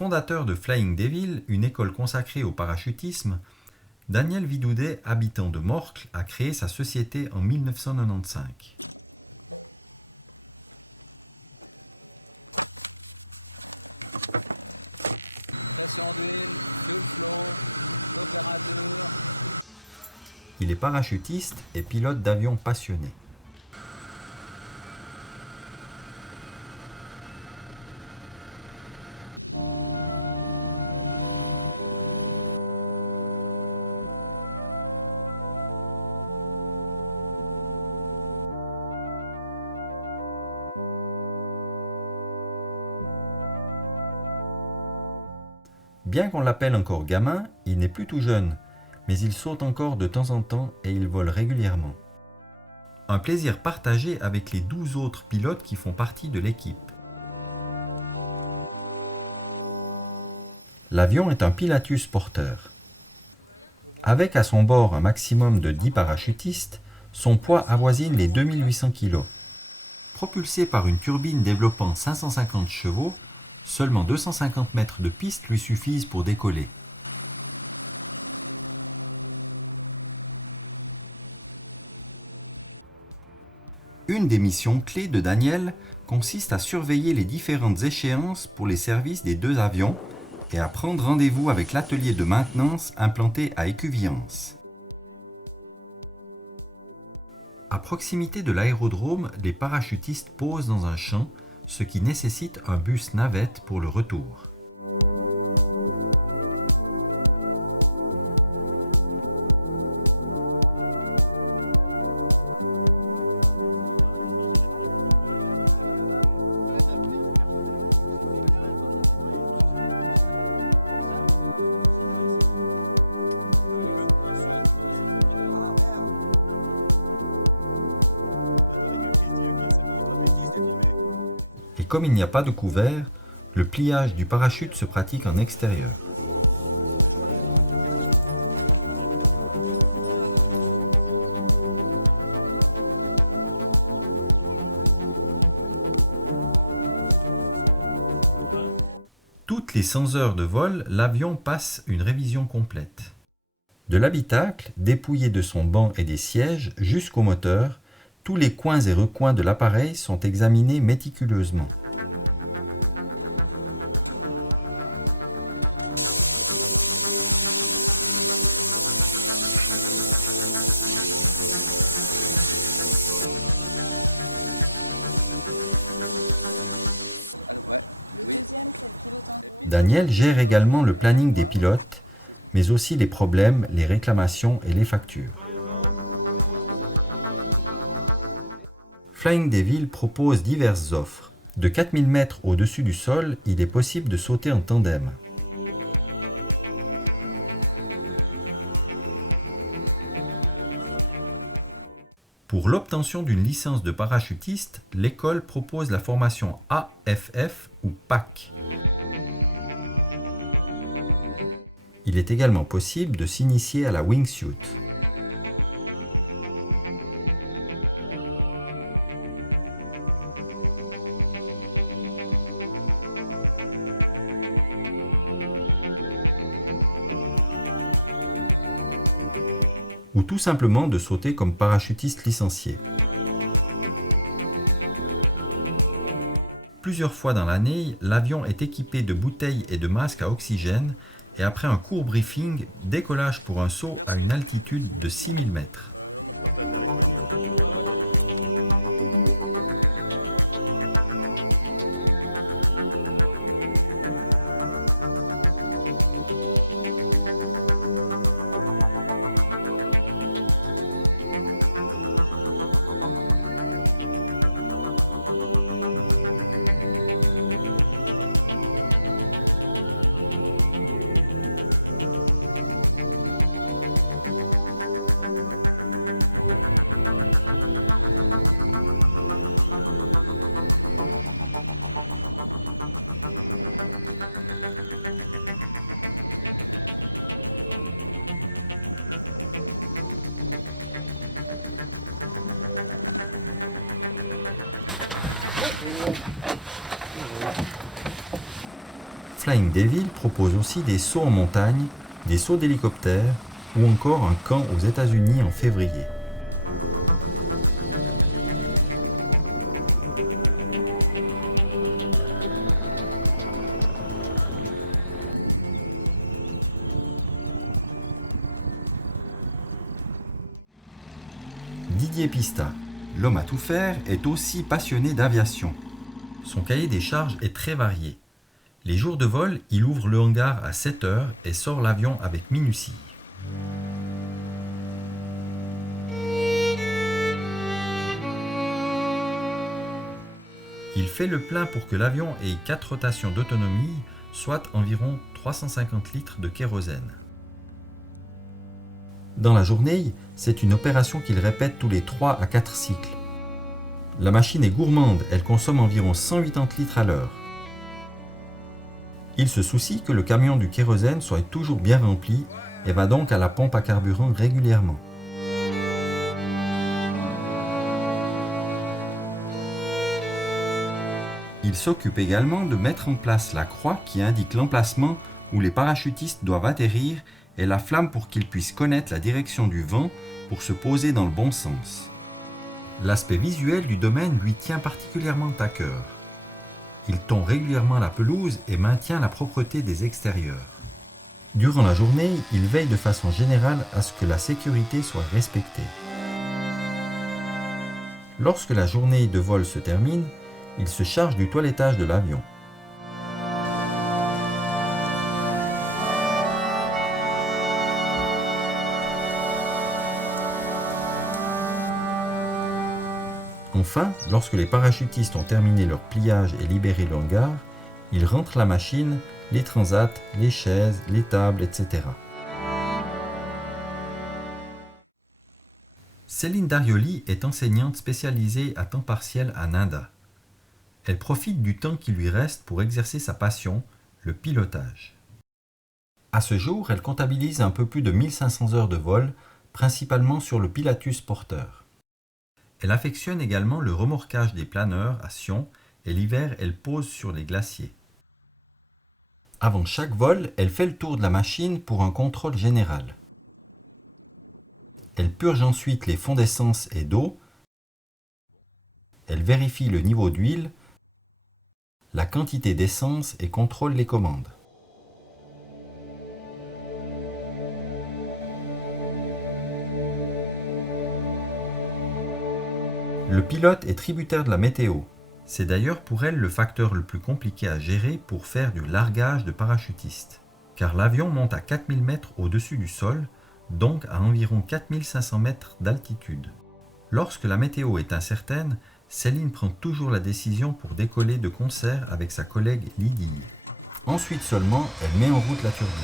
Fondateur de Flying Devil, une école consacrée au parachutisme, Daniel Vidoudet, habitant de Morcle, a créé sa société en 1995. Pression d'huile, fuel flow, température. Il est parachutiste et pilote d'avion passionné. Bien qu'on l'appelle encore gamin, il n'est plus tout jeune, mais il saute encore de temps en temps et il vole régulièrement. Un plaisir partagé avec les 12 autres pilotes qui font partie de l'équipe. L'avion est un Pilatus porteur. Avec à son bord un maximum de 10 parachutistes, son poids avoisine les 2800 kg. Propulsé par une turbine développant 550 chevaux, seulement 250 mètres de piste lui suffisent pour décoller. Une des missions clés de Daniel consiste à surveiller les différentes échéances pour les services des deux avions et à prendre rendez-vous avec l'atelier de maintenance implanté à Écuviance. À proximité de l'aérodrome, les parachutistes posent dans un champ, ce qui nécessite un bus navette pour le retour. Comme il n'y a pas de couvert, le pliage du parachute se pratique en extérieur. Toutes les 100 heures de vol, l'avion passe une révision complète. De l'habitacle, dépouillé de son banc et des sièges, jusqu'au moteur, tous les coins et recoins de l'appareil sont examinés méticuleusement. Daniel gère également le planning des pilotes, mais aussi les problèmes, les réclamations et les factures. Flying Devil propose diverses offres. De 4000 mètres au-dessus du sol, il est possible de sauter en tandem. Pour l'obtention d'une licence de parachutiste, l'école propose la formation AFF ou PAC. Il est également possible de s'initier à la wingsuit. Ou tout simplement de sauter comme parachutiste licencié. Plusieurs fois dans l'année, l'avion est équipé de bouteilles et de masques à oxygène et après un court briefing, décollage pour un saut à une altitude de 6000 mètres. Flying Devil propose aussi des sauts en montagne, des sauts d'hélicoptère ou encore un camp aux États-Unis en février. Didier Pista, l'homme à tout faire, est aussi passionné d'aviation. Son cahier des charges est très varié. Les jours de vol, il ouvre le hangar à 7 heures et sort l'avion avec minutie. Il fait le plein pour que l'avion ait 4 rotations d'autonomie, soit environ 350 litres de kérosène. Dans la journée, c'est une opération qu'il répète tous les 3 à 4 cycles. La machine est gourmande, elle consomme environ 180 litres à l'heure. Il se soucie que le camion du kérosène soit toujours bien rempli et va donc à la pompe à carburant régulièrement. Il s'occupe également de mettre en place la croix qui indique l'emplacement où les parachutistes doivent atterrir et la flamme pour qu'ils puissent connaître la direction du vent pour se poser dans le bon sens. L'aspect visuel du domaine lui tient particulièrement à cœur. Il tond régulièrement la pelouse et maintient la propreté des extérieurs. Durant la journée, il veille de façon générale à ce que la sécurité soit respectée. Lorsque la journée de vol se termine, il se charge du toilettage de l'avion. Enfin, lorsque les parachutistes ont terminé leur pliage et libéré le hangar, ils rentrent la machine, les transats, les chaises, les tables, etc. Céline Darioli est enseignante spécialisée à temps partiel à Nanda. Elle profite du temps qui lui reste pour exercer sa passion, le pilotage. À ce jour, elle comptabilise un peu plus de 1500 heures de vol, principalement sur le Pilatus Porter. Elle affectionne également le remorquage des planeurs à Sion et l'hiver, elle pose sur les glaciers. Avant chaque vol, elle fait le tour de la machine pour un contrôle général. Elle purge ensuite les fonds d'essence et d'eau. Elle vérifie le niveau d'huile, la quantité d'essence et contrôle les commandes. Le pilote est tributaire de la météo. C'est d'ailleurs pour elle le facteur le plus compliqué à gérer pour faire du largage de parachutiste. Car l'avion monte à 4000 mètres au-dessus du sol, donc à environ 4500 mètres d'altitude. Lorsque la météo est incertaine, Céline prend toujours la décision pour décoller de concert avec sa collègue Lydie. Ensuite seulement, elle met en route la turbine.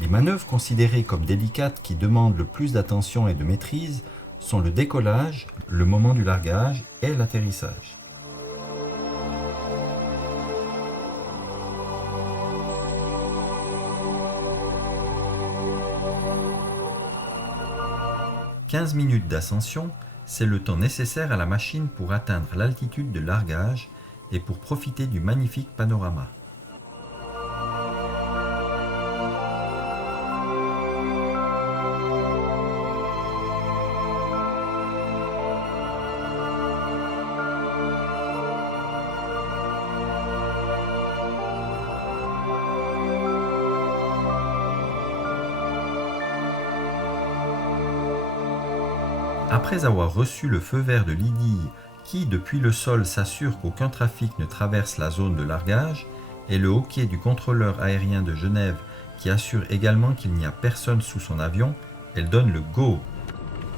Les manœuvres considérées comme délicates qui demandent le plus d'attention et de maîtrise sont le décollage, le moment du largage et l'atterrissage. « 15 minutes d'ascension, c'est le temps nécessaire à la machine pour atteindre l'altitude de largage et pour profiter du magnifique panorama. Après avoir reçu le feu vert de Lydie, qui depuis le sol s'assure qu'aucun trafic ne traverse la zone de largage, et le hoquet du contrôleur aérien de Genève qui assure également qu'il n'y a personne sous son avion, elle donne le go.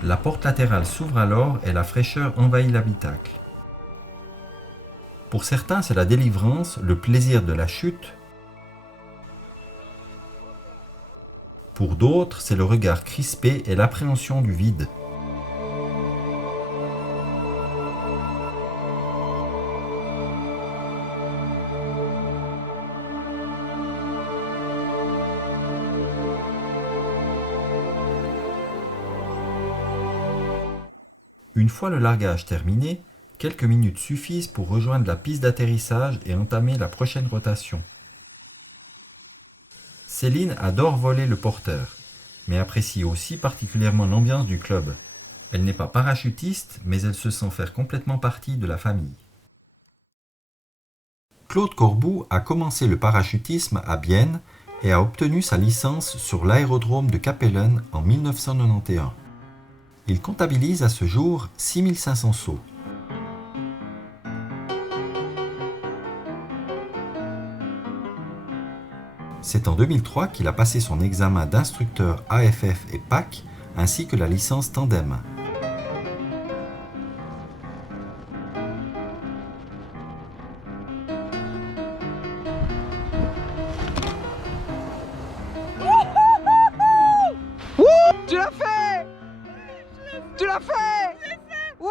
La porte latérale s'ouvre alors et la fraîcheur envahit l'habitacle. Pour certains, c'est la délivrance, le plaisir de la chute. Pour d'autres, c'est le regard crispé et l'appréhension du vide. Une fois le largage terminé, quelques minutes suffisent pour rejoindre la piste d'atterrissage et entamer la prochaine rotation. Céline adore voler le porteur, mais apprécie aussi particulièrement l'ambiance du club. Elle n'est pas parachutiste, mais elle se sent faire complètement partie de la famille. Claude Corboux a commencé le parachutisme à Bienne et a obtenu sa licence sur l'aérodrome de Capellen en 1991. Il comptabilise à ce jour 6500 sauts. C'est en 2003 qu'il a passé son examen d'instructeur AFF et PAC ainsi que la licence tandem. Tu l'as fait! Tu l'as fait! Wouh!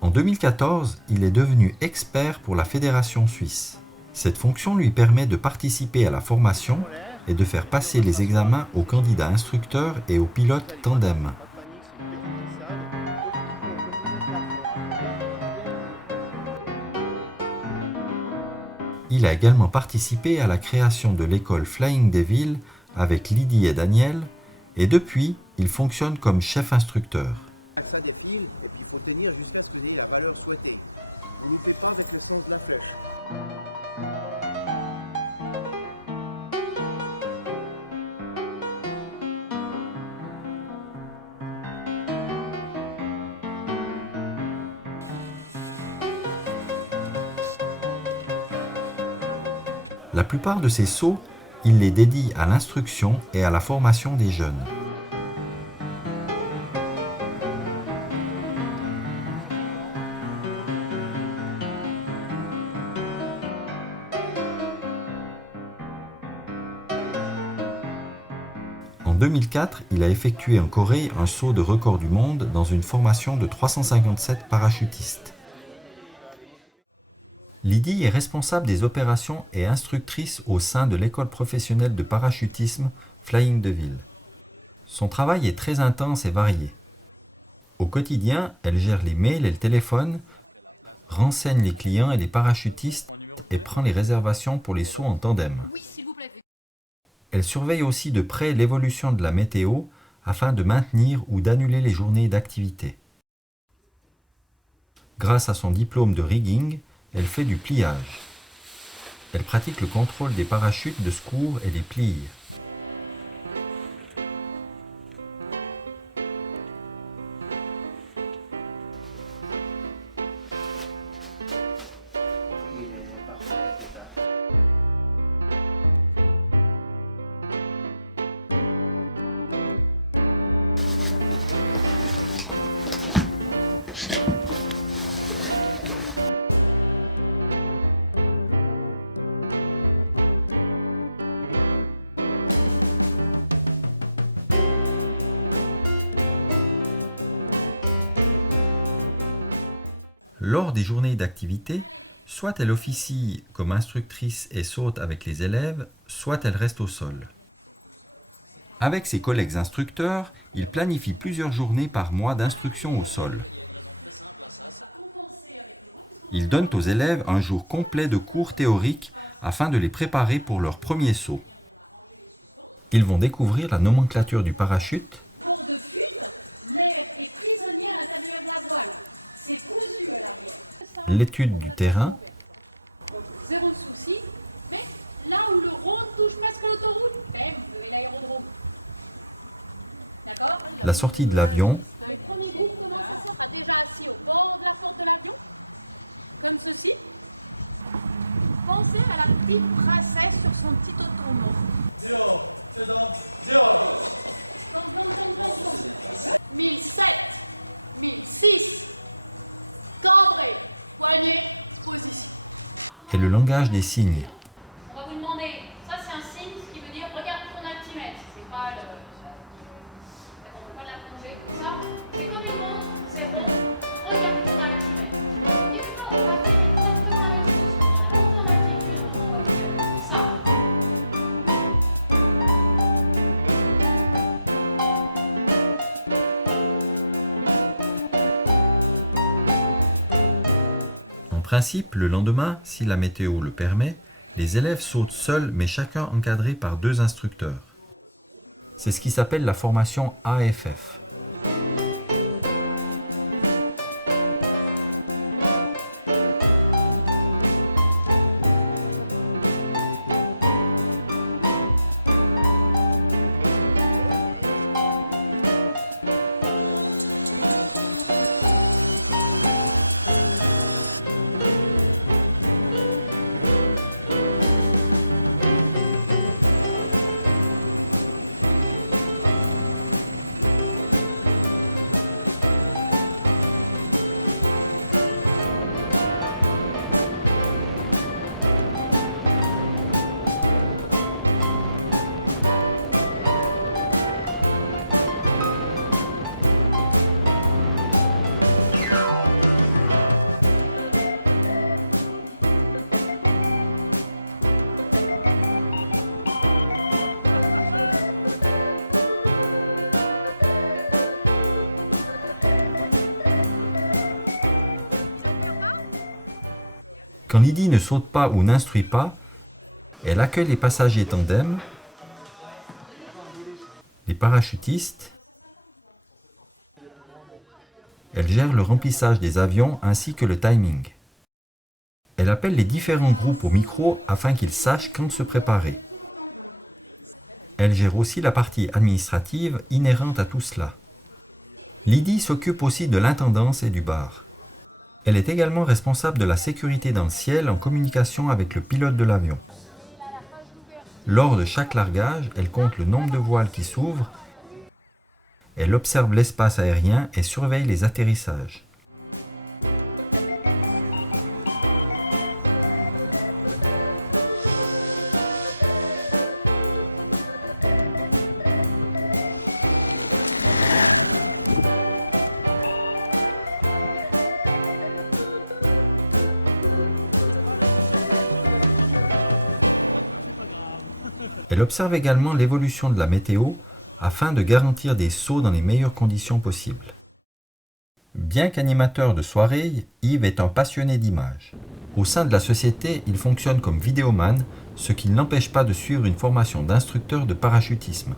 En 2014, il est devenu expert pour la Fédération suisse. Cette fonction lui permet de participer à la formation et de faire passer les examens aux candidats instructeurs et aux pilotes tandem. Il a également participé à la création de l'école Flying Devil avec Lydie et Daniel, et depuis, il fonctionne comme chef instructeur. Ça défile et puis il faut tenir jusqu'à ce que vous ayez la valeur souhaitée. Vous ne loupez pas avec le sens de la flèche. La plupart de ces sauts, il les dédie à l'instruction et à la formation des jeunes. En 2004, il a effectué en Corée un saut de record du monde dans une formation de 357 parachutistes. Lydie est responsable des opérations et instructrice au sein de l'école professionnelle de parachutisme Flying Devil. Son travail est très intense et varié. Au quotidien, elle gère les mails et le téléphone, renseigne les clients et les parachutistes et prend les réservations pour les sauts en tandem. Oui, s'il vous plaît. Elle surveille aussi de près l'évolution de la météo afin de maintenir ou d'annuler les journées d'activité. Grâce à son diplôme de rigging, elle fait du pliage. Elle pratique le contrôle des parachutes de secours et les plie. Lors des journées d'activité, soit elle officie comme instructrice et saute avec les élèves, soit elle reste au sol. Avec ses collègues instructeurs, il planifie plusieurs journées par mois d'instruction au sol. Ils donnent aux élèves un jour complet de cours théoriques afin de les préparer pour leur premier saut. Ils vont découvrir la nomenclature du parachute, Pour de fuite, l'air est prisonnier à l'intérieur de la voile. C'est cousu à l'arrière. l'étude du terrain, Donc, zéro souci. Mais là où le rond touche presque l'autoroute, bam, vous avez l'aérodrome. D'accord? la sortie de l'avion, Le premier groupe, comment ça sera déjà assis au bord de la porte de l'avion, comme ceci. Pensez à la petite princesse sur son petit autonomie. 1007, 1006, cambré, poignet, position. et le langage des signes. On va vous demander, ça c'est un signe, ce qui veut dire regarde ton altimètre. C'est pas le. On ne peut pas la plonger comme ça. C'est comme les montres, c'est bon. Regarde ton altimètre. Et puis quand on va faire ça. principe, le lendemain, si la météo le permet, les élèves sautent seuls mais chacun encadré par 2 instructeurs. C'est ce qui s'appelle la formation AFF. Quand Lydie ne saute pas ou n'instruit pas, elle accueille les passagers tandem, les parachutistes, elle gère le remplissage des avions ainsi que le timing. Elle appelle les différents groupes au micro afin qu'ils sachent quand se préparer. Elle gère aussi la partie administrative inhérente à tout cela. Lydie s'occupe aussi de l'intendance et du bar. Elle est également responsable de la sécurité dans le ciel en communication avec le pilote de l'avion. Lors de chaque largage, elle compte le nombre de voiles qui s'ouvrent, elle observe l'espace aérien et surveille les atterrissages. Elle observe également l'évolution de la météo afin de garantir des sauts dans les meilleures conditions possibles. Bien qu'animateur de soirée, Yves est un passionné d'images. Au sein de la société, il fonctionne comme vidéoman, ce qui ne l'empêche pas de suivre une formation d'instructeur de parachutisme.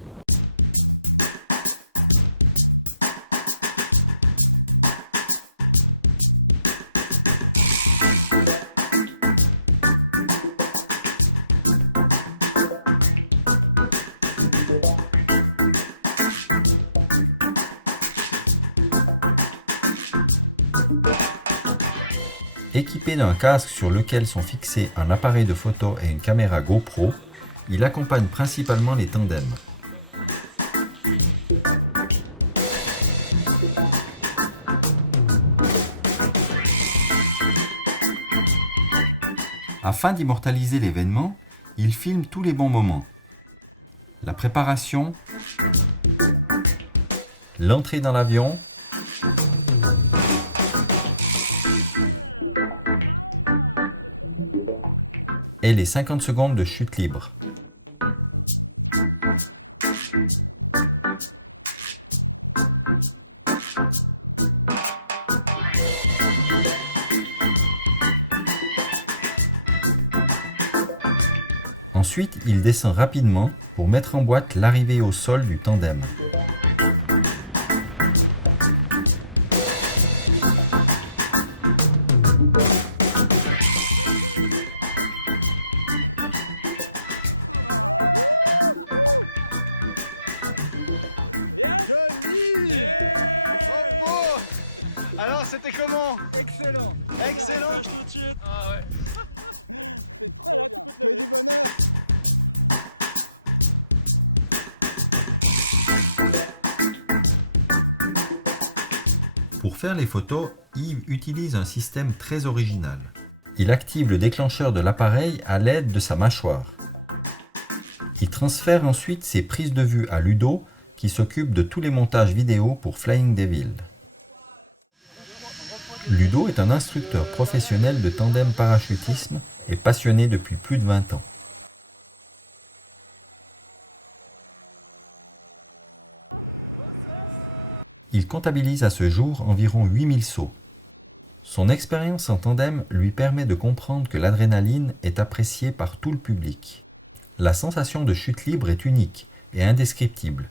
Équipé d'un casque sur lequel sont fixés un appareil de photo et une caméra GoPro, il accompagne principalement les tandems. Afin d'immortaliser l'événement, il filme tous les bons moments. La préparation, l'entrée dans l'avion, et les 50 secondes de chute libre. Ensuite, il descend rapidement pour mettre en boîte l'arrivée au sol du tandem. Joli! Bravo! Alors c'était comment? Excellent! Excellent! Tout de suite. Ah ouais. C'est trop bien! Que du bonheur! Pour faire les photos, Yves utilise un système très original. Il active le déclencheur de l'appareil à l'aide de sa mâchoire. Il transfère ensuite ses prises de vue à Ludo, qui s'occupe de tous les montages vidéo pour Flying Devil. Ludo est un instructeur professionnel de tandem parachutisme et passionné depuis plus de 20 ans. Il comptabilise à ce jour environ 8000 sauts. Son expérience en tandem lui permet de comprendre que l'adrénaline est appréciée par tout le public. La sensation de chute libre est unique et indescriptible.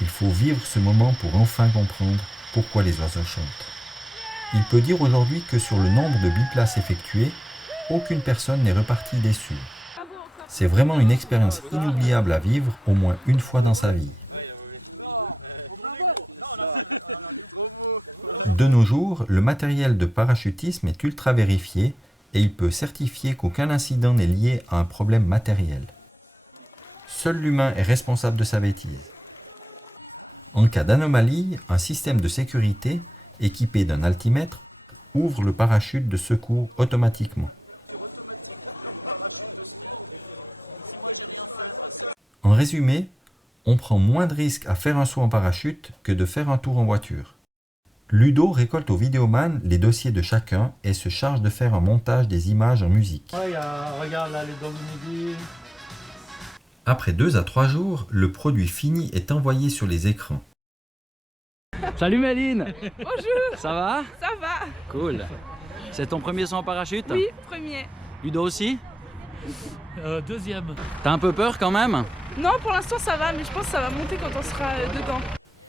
Il faut vivre ce moment pour enfin comprendre pourquoi les oiseaux chantent. Il peut dire aujourd'hui que sur le nombre de biplaces effectuées, aucune personne n'est repartie déçue. C'est vraiment une expérience inoubliable à vivre au moins une fois dans sa vie. De nos jours, le matériel de parachutisme est ultra vérifié et il peut certifier qu'aucun incident n'est lié à un problème matériel. Seul l'humain est responsable de sa bêtise. En cas d'anomalie, un système de sécurité équipé d'un altimètre ouvre le parachute de secours automatiquement. En résumé, on prend moins de risques à faire un saut en parachute que de faire un tour en voiture. Ludo récolte au vidéoman les dossiers de chacun et se charge de faire un montage des images en musique. Regarde là, les dents du midi. Après 2 à 3 jours, le produit fini est envoyé sur les écrans. Salut Méline. Bonjour. Ça va? Ça va? Cool. C'est ton premier saut en parachute? Oui, premier. Ludo aussi? Deuxième. T'as un peu peur quand même? Non, pour l'instant ça va, mais je pense que ça va monter quand on sera dedans.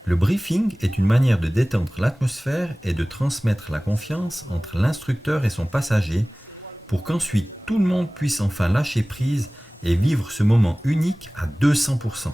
Le briefing est une manière de détendre l'atmosphère et de transmettre la confiance entre l'instructeur et son passager pour qu'ensuite tout le monde puisse enfin lâcher prise et vivre ce moment unique à 200%.